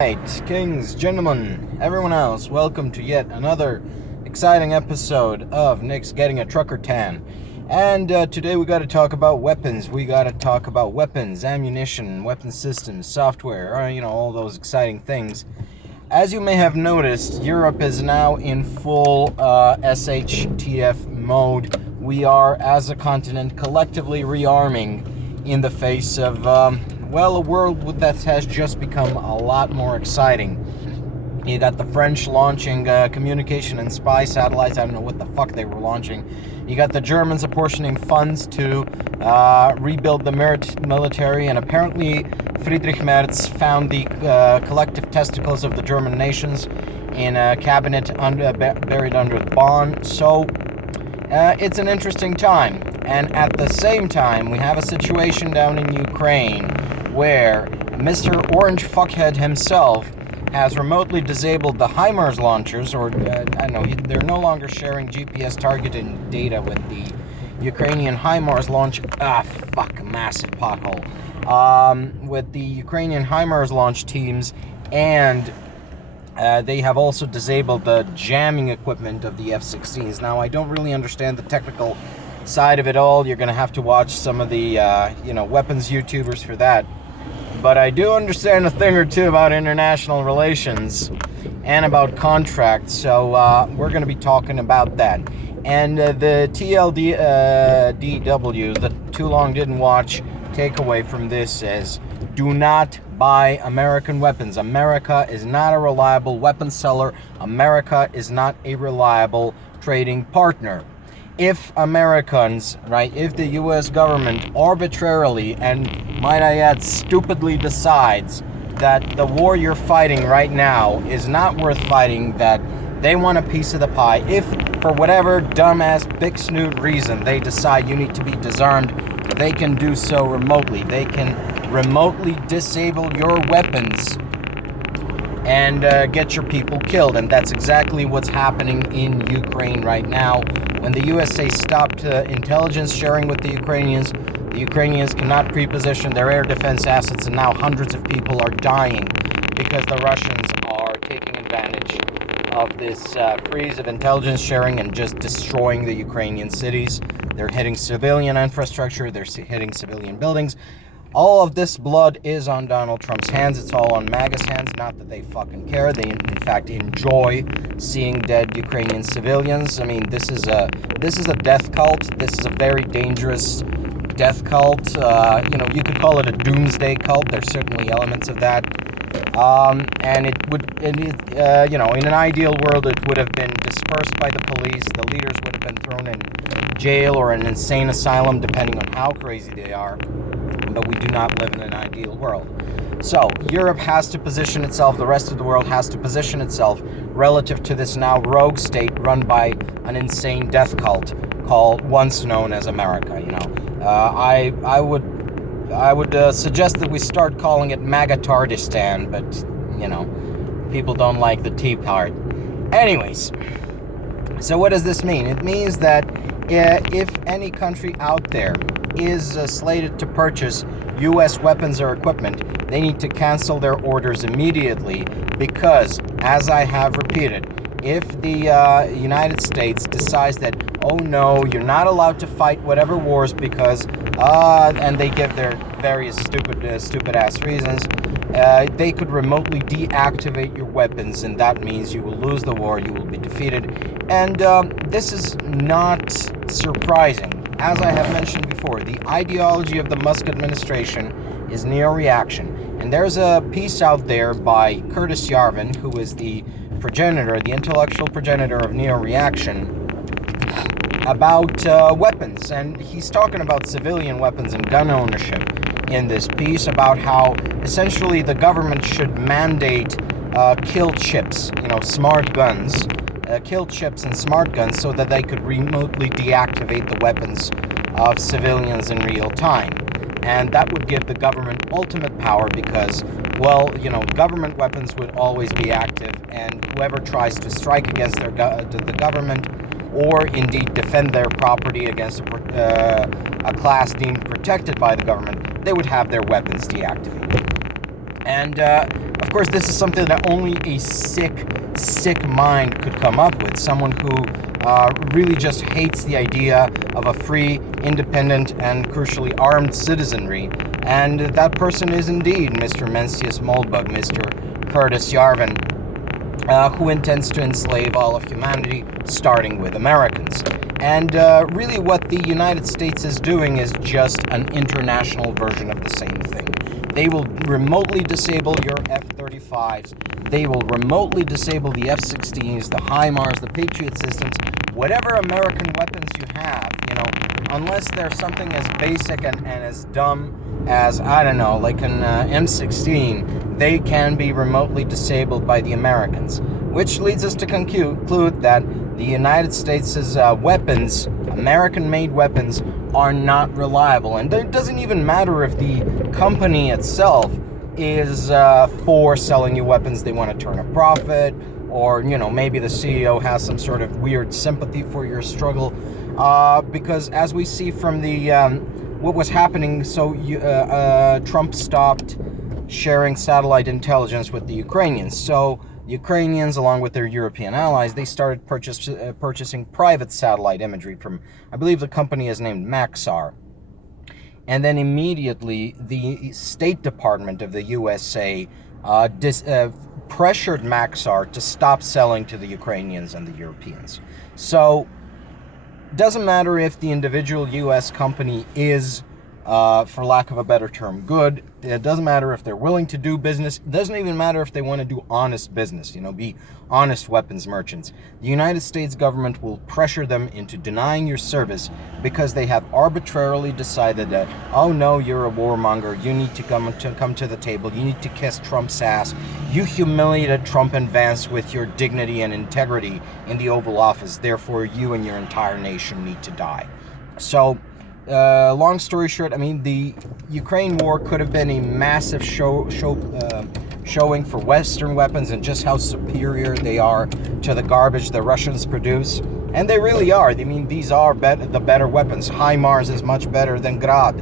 Alright, kings, gentlemen, everyone else, welcome to yet another exciting episode of Nick's Getting a Trucker Tan. And today we got to talk about weapons. We got to talk about weapons, ammunition, weapon systems, software, all those exciting things. As you may have noticed, Europe is now in full SHTF mode. We are, as a continent, collectively rearming in the face of a world that has just become a lot more exciting. You got the French launching communication and spy satellites. I don't know what the fuck they were launching. You got the Germans apportioning funds to rebuild the military, and apparently Friedrich Merz found the collective testicles of the German nations in a cabinet buried under the Bonn. So it's an interesting time. And at the same time, we have a situation down in Ukraine where Mr. Orange Fuckhead himself has remotely disabled the HIMARS launchers, or they're no longer sharing GPS targeting data with the Ukrainian HIMARS launch. Massive pothole. With the Ukrainian HIMARS launch teams, and they have also disabled the jamming equipment of the F-16s. Now, I don't really understand the technical side of it all. You're going to have to watch some of the, weapons YouTubers for that. But I do understand a thing or two about international relations and about contracts, so we're going to be talking about that. And the TLDW, the Too Long Didn't Watch takeaway from this is, do not buy American weapons. America is not a reliable weapon seller. America is not a reliable trading partner. If Americans, if the U.S. government arbitrarily, and might I add stupidly, decides that the war you're fighting right now is not worth fighting, that they want a piece of the pie, if for whatever dumbass big snoot reason they decide you need to be disarmed, they can do so remotely. They can remotely disable your weapons and get your people killed. And that's exactly what's happening in Ukraine right now. When the USA stopped intelligence sharing with the Ukrainians cannot pre-position their air defense assets, and now hundreds of people are dying because the Russians are taking advantage of this freeze of intelligence sharing and just destroying the Ukrainian cities. They're hitting civilian infrastructure, they're hitting civilian buildings. All of this blood is on Donald Trump's hands. It's all on MAGA's hands. Not that they fucking care. They, in fact, enjoy seeing dead Ukrainian civilians. I mean, this is a death cult. This is a very dangerous death cult. You could call it a doomsday cult. There's certainly elements of that. And it would, in an ideal world, it would have been dispersed by the police. The leaders would have been thrown in jail or an insane asylum, depending on how crazy they are. But we do not live in an ideal world. So Europe has to position itself, the rest of the world has to position itself relative to this now rogue state run by an insane death cult called, once known as America. I would suggest that we start calling it MAGA-Tardistan, but people don't like the T part. Anyways, so what does this mean? It means that if any country out there is slated to purchase U.S. weapons or equipment, they need to cancel their orders immediately, because, as I have repeated, if the United States decides that, oh no, you're not allowed to fight whatever wars because, and they give their various stupid-ass reasons, they could remotely deactivate your weapons, and that means you will lose the war, you will be defeated. And this is not surprising. As I have mentioned before, the ideology of the Musk administration is neo-reaction. And there's a piece out there by Curtis Yarvin, who is the intellectual progenitor of neo-reaction, about weapons. And he's talking about civilian weapons and gun ownership in this piece, about how essentially the government should mandate kill chips, smart guns, kill chips and smart guns, so that they could remotely deactivate the weapons of civilians in real time. And that would give the government ultimate power because, government weapons would always be active, and whoever tries to strike against the government, or indeed defend their property against a class deemed protected by the government, they would have their weapons deactivated. And of course, this is something that only a sick mind could come up with. Someone who really just hates the idea of a free, independent, and crucially armed citizenry. And that person is indeed Mr. Mencius Moldbug, Mr. Curtis Yarvin, who intends to enslave all of humanity, starting with Americans. And really what the United States is doing is just an international version of the same thing. They will remotely disable your F-35s. They will remotely disable the F-16s, the HIMARS, the Patriot systems, whatever American weapons you have, unless they're something as basic and as dumb as, I don't know, like an M16, they can be remotely disabled by the Americans. Which leads us to conclude that the United States' weapons, American-made weapons, are not reliable. And it doesn't even matter if the company itself is for selling you weapons. They want to turn a profit, or maybe the CEO has some sort of weird sympathy for your struggle, because as we see from the what was happening, Trump stopped sharing satellite intelligence with the Ukrainians. So Ukrainians, along with their European allies, they started purchasing private satellite imagery from, I believe the company is named Maxar. And then immediately the State Department of the USA pressured Maxar to stop selling to the Ukrainians and the Europeans. So it doesn't matter if the individual US company is, for lack of a better term, good. It doesn't matter if they're willing to do business. It doesn't even matter if they want to do honest business, be honest weapons merchants. The United States government will pressure them into denying your service because they have arbitrarily decided that, oh no, you're a warmonger. You need to come to the table. You need to kiss Trump's ass. You humiliated Trump and Vance with your dignity and integrity in the Oval Office. Therefore, you and your entire nation need to die. So, long story short, the Ukraine war could have been a massive showing for Western weapons and just how superior they are to the garbage the Russians produce. And they really are. These are the better weapons. HIMARS is much better than Grad.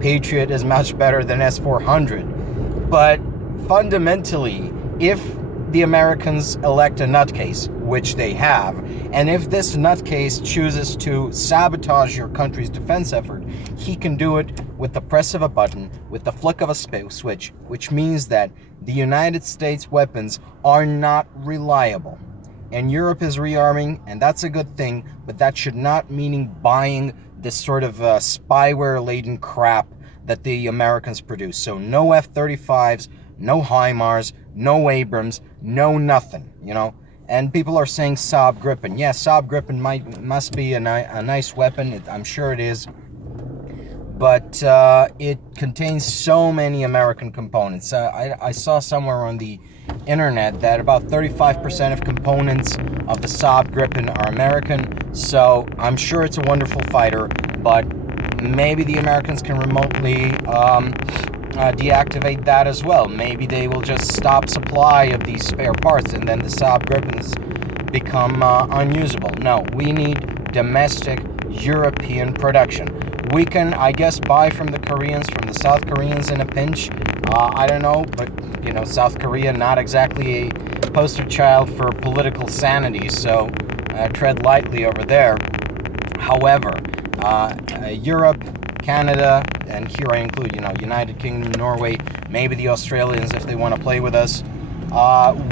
Patriot is much better than S-400. But fundamentally, if the Americans elect a nutcase, which they have, and if this nutcase chooses to sabotage your country's defense effort, he can do it with the press of a button, with the flick of a switch, which means that the United States weapons are not reliable. And Europe is rearming, and that's a good thing, but that should not mean buying this sort of spyware-laden crap that the Americans produce. So no F-35s, no HIMARS, no Abrams, no nothing, And people are saying Saab Gripen. Yeah, Saab Gripen must be a nice weapon. I'm sure it is. But it contains so many American components. I saw somewhere on the internet that about 35% of components of the Saab Gripen are American. So I'm sure it's a wonderful fighter, but maybe the Americans can remotely deactivate that as well. Maybe they will just stop supply of these spare parts, and then the Saab Gripens become unusable. No, we need domestic European production. We can, I guess, buy from the Koreans, from the South Koreans in a pinch. I don't know, but South Korea, not exactly a poster child for political sanity, so tread lightly over there. However, Europe, Canada, and here I include, United Kingdom, Norway, maybe the Australians if they want to play with us.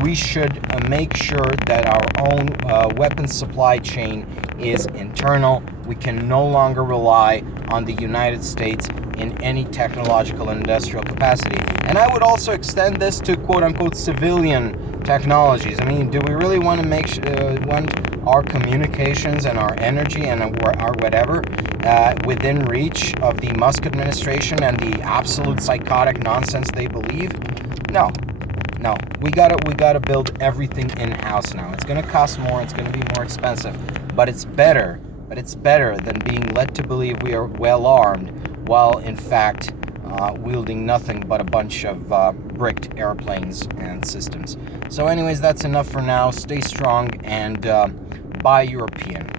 We should make sure that our own weapons supply chain is internal. We can no longer rely on the United States in any technological and industrial capacity. And I would also extend this to quote-unquote civilian technologies. Do we really want to want our communications and our energy and our whatever within reach of the Musk administration and the absolute psychotic nonsense they believe? No, we gotta build everything in-house now. It's gonna cost more, it's gonna be more expensive, but it's better than being led to believe we are well armed while in fact wielding nothing but a bunch of bricked airplanes and systems. So anyways, that's enough for now. Stay strong and buy European.